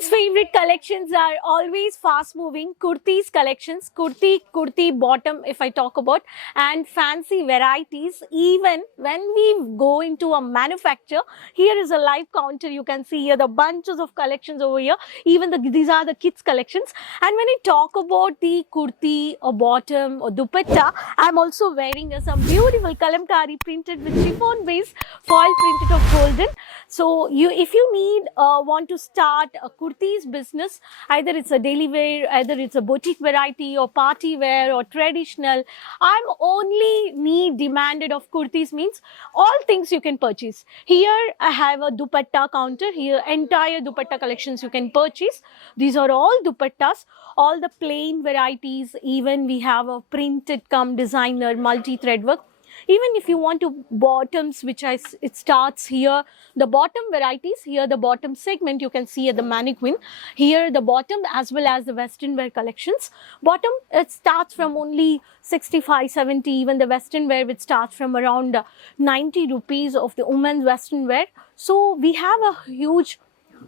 Women's favorite collections are always fast moving kurtis collections, kurti bottom if I talk about, and fancy varieties. Even when we go into a manufacture, here is a live counter. You can see here the bunches of collections over here. Even these are the kids collections. And when I talk about the kurti or bottom or dupatta, I'm also wearing some beautiful kalamkari printed with chiffon base, foil printed of golden. So if you need want to start a kurtis business, either it's a daily wear, either it's a boutique variety or party wear or traditional, I'm only need demanded of kurtis means all things you can purchase. Here I have a dupatta counter. Here entire dupatta collections you can purchase. These are all dupattas, all the plain varieties. Even we have a printed come designer multi-thread work. Even if you want to bottoms, it starts here, the bottom varieties, here the bottom segment you can see at the mannequin. Here the bottom as well as the western wear collections. Bottom, it starts from only 65, 70, even the western wear which starts from around 90 rupees of the women's western wear. So we have a huge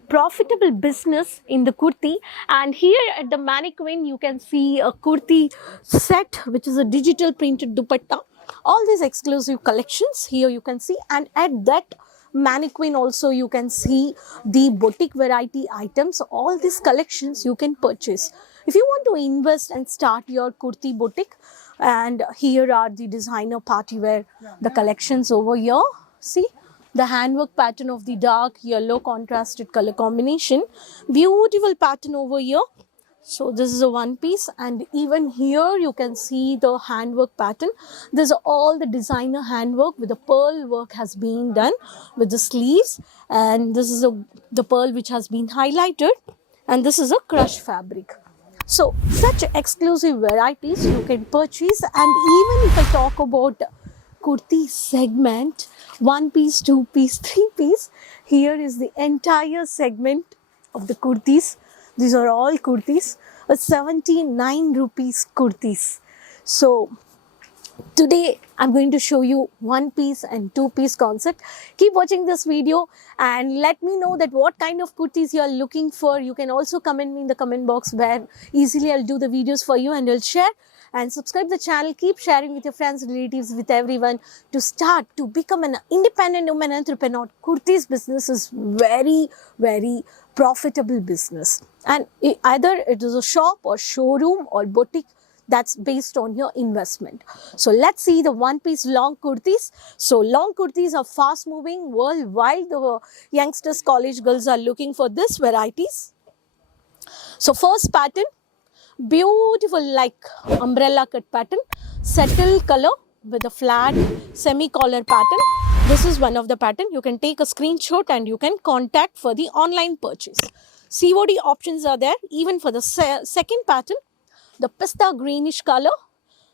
profitable business in the kurti. And here at the mannequin you can see a kurti set which is a digital printed dupatta. All these exclusive collections here you can see, and at that mannequin also you can see the boutique variety items. All these collections you can purchase if you want to invest and start your kurti boutique. And here are the designer party wear, the collections over here. See the handwork pattern of the dark yellow contrasted color combination, beautiful pattern over here. So this is a one piece, and even here you can see the handwork pattern. This is all the designer handwork with the pearl work has been done with the sleeves, and this is the pearl which has been highlighted, and this is a crushed fabric. So such exclusive varieties you can purchase. And even if I talk about kurti segment, one piece, two piece, three piece, here is the entire segment of the kurtis. These are all kurtis, 79 rupees kurtis. So today I'm going to show you one piece and two piece concept. Keep watching this video and let me know that what kind of kurtis you are looking for. You can also comment me in the comment box where easily I'll do the videos for you and I'll share. And subscribe the channel, keep sharing with your friends, relatives, with everyone to start to become an independent woman entrepreneur. Kurtis business is very, very profitable business. And either it is a shop or showroom or boutique, that's based on your investment. So let's see the one piece long kurtis. So long kurtis are fast moving worldwide. The youngsters, college girls are looking for this varieties. So first pattern, beautiful like umbrella cut pattern, settle color with a flat semi collar pattern. This is one of the pattern. You can take a screenshot and you can contact for the online purchase. COD options are there. Even for the second pattern, the pista greenish color,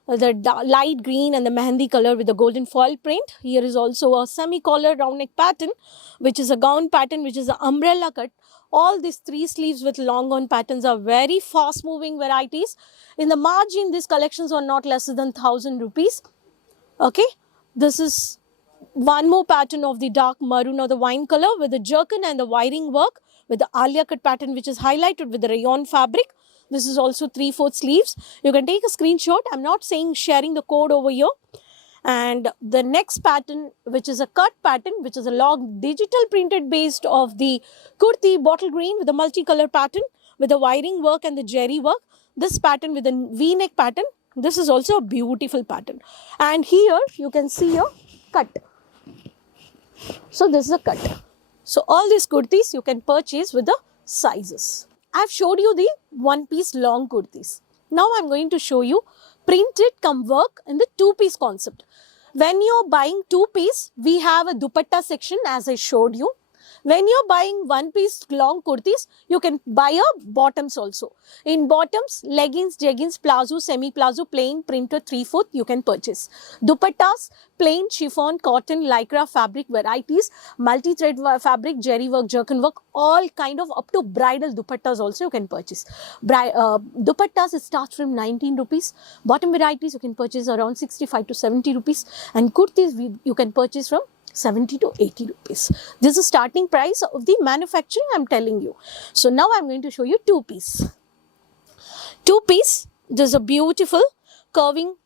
the light green and the mehendi color with the golden foil print. Here is also a semi collar round neck pattern, which is a gown pattern, which is an umbrella cut. All these three sleeves with long gown patterns are very fast moving varieties. In the margin, these collections are not less than 1000 rupees. Okay, this is one more pattern of the dark maroon or the wine color with the jerkin and the wiring work with the alia cut pattern, which is highlighted with the rayon fabric. This is also 3/4 sleeves. You can take a screenshot. I'm not saying sharing the code over here. And the next pattern, which is a cut pattern, which is a long digital printed based of the kurti bottle green with a multicolor pattern with the wiring work and the jerry work. This pattern with a V-neck pattern. This is also a beautiful pattern. And here you can see a cut. So this is a cut. So all these kurtis you can purchase with the sizes. I've showed you the one piece long kurtis. Now I'm going to show you printed come work in the two piece concept. When you're buying two piece, we have a dupatta section as I showed you. When you're buying one piece long kurtis, you can buy a bottoms also. In bottoms, leggings, jeggings, plazo, semi plazo, plain, printer, 3/4 you can purchase. Dupattas, plain, chiffon, cotton, lycra fabric varieties, multi-thread fabric, jerry work, jerkin work, all kind of up to bridal dupattas also you can purchase. Dupattas it starts from 19 rupees. Bottom varieties you can purchase around 65 to 70 rupees. And kurtis you can purchase from 70 to 80 rupees. This is the starting price of the manufacturing, I'm telling you. So now I'm going to show you two-piece. Two-piece, this is a beautiful curving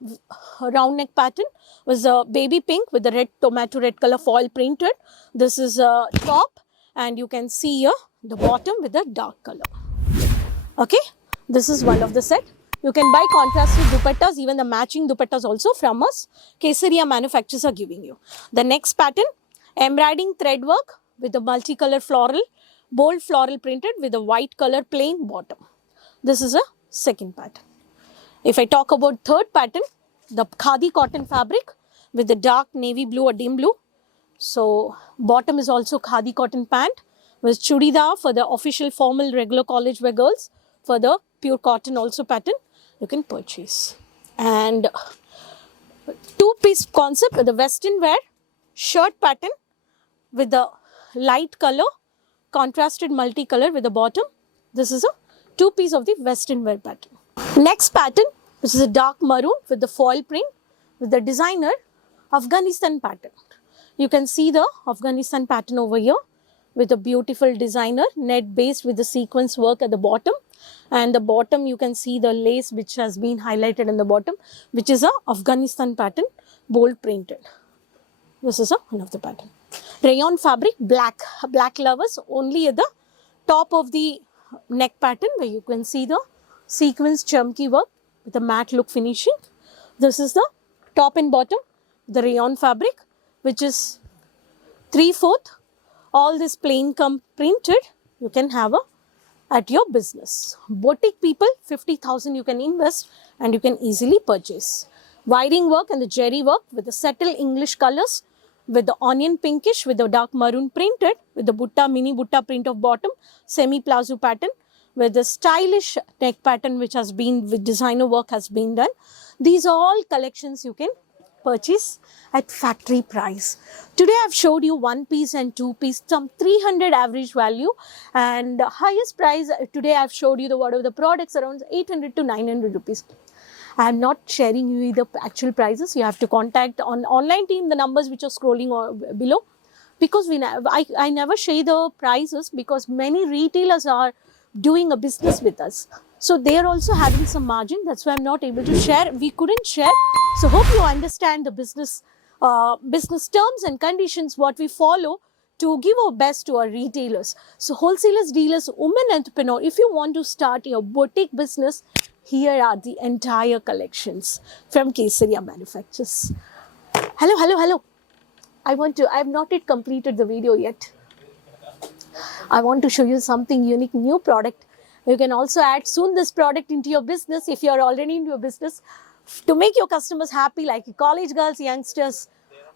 round neck pattern with a baby pink with the red tomato red color foil printed. This is a top, and you can see here the bottom with the dark color. Okay, this is one of the set. You can buy contrasted dupattas, even the matching dupattas also from us. Kesaria manufacturers are giving you. The next pattern, embroidering thread work with the multicolor floral, bold floral printed with a white color plain bottom. This is a second pattern. If I talk about third pattern, the khadi cotton fabric with the dark navy blue or dim blue. So bottom is also khadi cotton pant with chudidar for the official formal regular college wear girls. For the pure cotton also pattern, you can purchase. And two-piece concept with the western wear shirt pattern with the light color, contrasted multicolor with the bottom. This is a two-piece of the western wear pattern. Next pattern, which is a dark maroon with the foil print with the designer Afghanistan pattern. You can see the Afghanistan pattern over here with a beautiful designer net based with the sequence work at the bottom. And the bottom you can see the lace which has been highlighted in the bottom, which is a Afghanistan pattern, bold printed. This is one of the pattern. Rayon fabric, black lovers, only at the top of the neck pattern where you can see the sequence chunky work with a matte look finishing. This is the top and bottom, the rayon fabric, which is 3/4. All this plain come printed. You can have at your business. Boutique people, 50,000 you can invest and you can easily purchase. Wiring work and the jerry work with the subtle English colors with the onion pinkish with the dark maroon printed with the butta, mini butta print of bottom, semi plazo pattern with the stylish neck pattern which has been with designer work has been done. These are all collections you can purchase at factory price. Today I've showed you one piece and two piece, some 300 average value, and highest price today I've showed you the whatever the products around 800 to 900 rupees. I am not sharing you the actual prices. You have to contact on online team the numbers which are scrolling below, because I never share the prices because many retailers are doing a business with us. So they are also having some margin. That's why I'm not able to share. We couldn't share. So hope you understand the business terms and conditions what we follow to give our best to our retailers. So wholesalers, dealers, women entrepreneur, if you want to start your boutique business, here are the entire collections from Kesaria Manufacturers. Hello. I have not yet completed the video yet. I want to show you something unique, new product. You can also add soon this product into your business if you are already into your business to make your customers happy, like college girls, youngsters,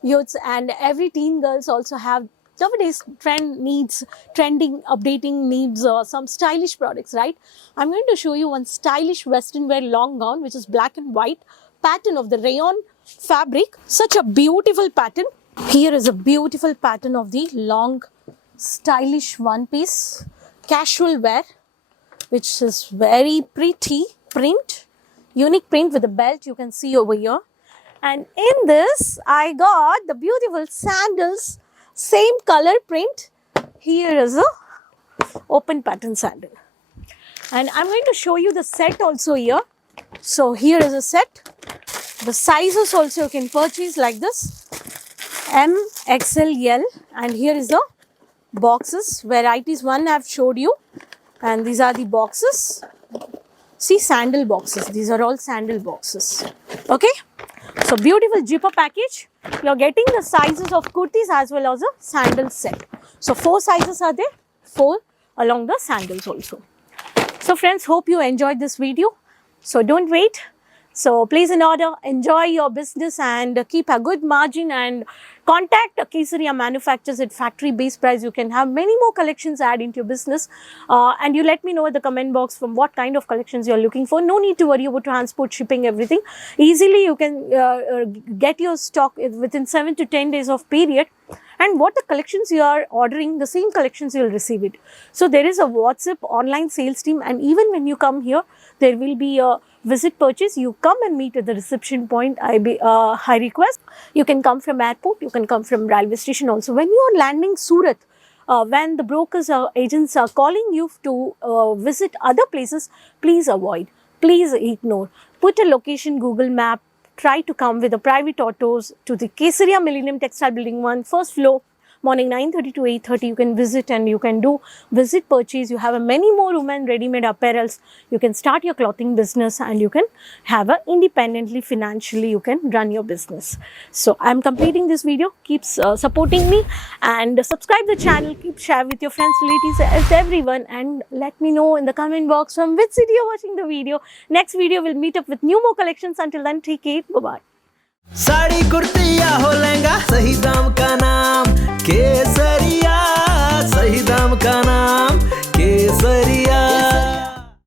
youths, and every teen girls also have nowadays trending, updating needs some stylish products, right? I'm going to show you one stylish western wear long gown, which is black and white pattern of the rayon fabric. Such a beautiful pattern. Here is a beautiful pattern of the long stylish one piece casual wear, which is very pretty print, unique print with the belt you can see over here. And in this I got the beautiful sandals, same color print. Here is a open pattern sandal, and I'm going to show you the set also here. So here is a set. The sizes also you can purchase like this, M, XL, L, and here is the boxes, varieties one I've showed you, and these are the boxes. See, sandal boxes. These are all sandal boxes. Okay. So beautiful zipper package. You're getting the sizes of kurtis as well as a sandal set. So 4 sizes are there, 4 along the sandals also. So friends, hope you enjoyed this video. So don't wait. So place an order, enjoy your business and keep a good margin, and contact Kesaria Manufacturers at factory base price. You can have many more collections add into your business, and you let me know in the comment box from what kind of collections you're looking for. No need to worry about transport, shipping, everything. Easily you can get your stock within 7 to 10 days of period. And what the collections you are ordering, the same collections you will receive it. So there is a WhatsApp online sales team, and even when you come here, there will be a visit purchase. You come and meet at the reception point. I request. You can come from airport, you can come from railway station also. When you are landing Surat, when the brokers or agents are calling you to visit other places, please avoid, please ignore. Put a location Google map, try to come with the private autos to the Kesaria Millennium Textile Building 1, first floor, morning 9:30 to 8:30. You can visit and you can do visit purchase. You have a many more women ready-made apparels. You can start your clothing business and you can have a independently financially you can run your business. So I'm completing this video. Keep supporting me and subscribe the channel. Keep share with your friends, relatives, everyone, and let me know in the comment box from which city you're watching the video. Next video we'll meet up with new more collections. Until then, take care. Bye bye. Sari kurti या हो लहंगा, सही दाम का नाम केसरिया, सही दाम का नाम केसरिया।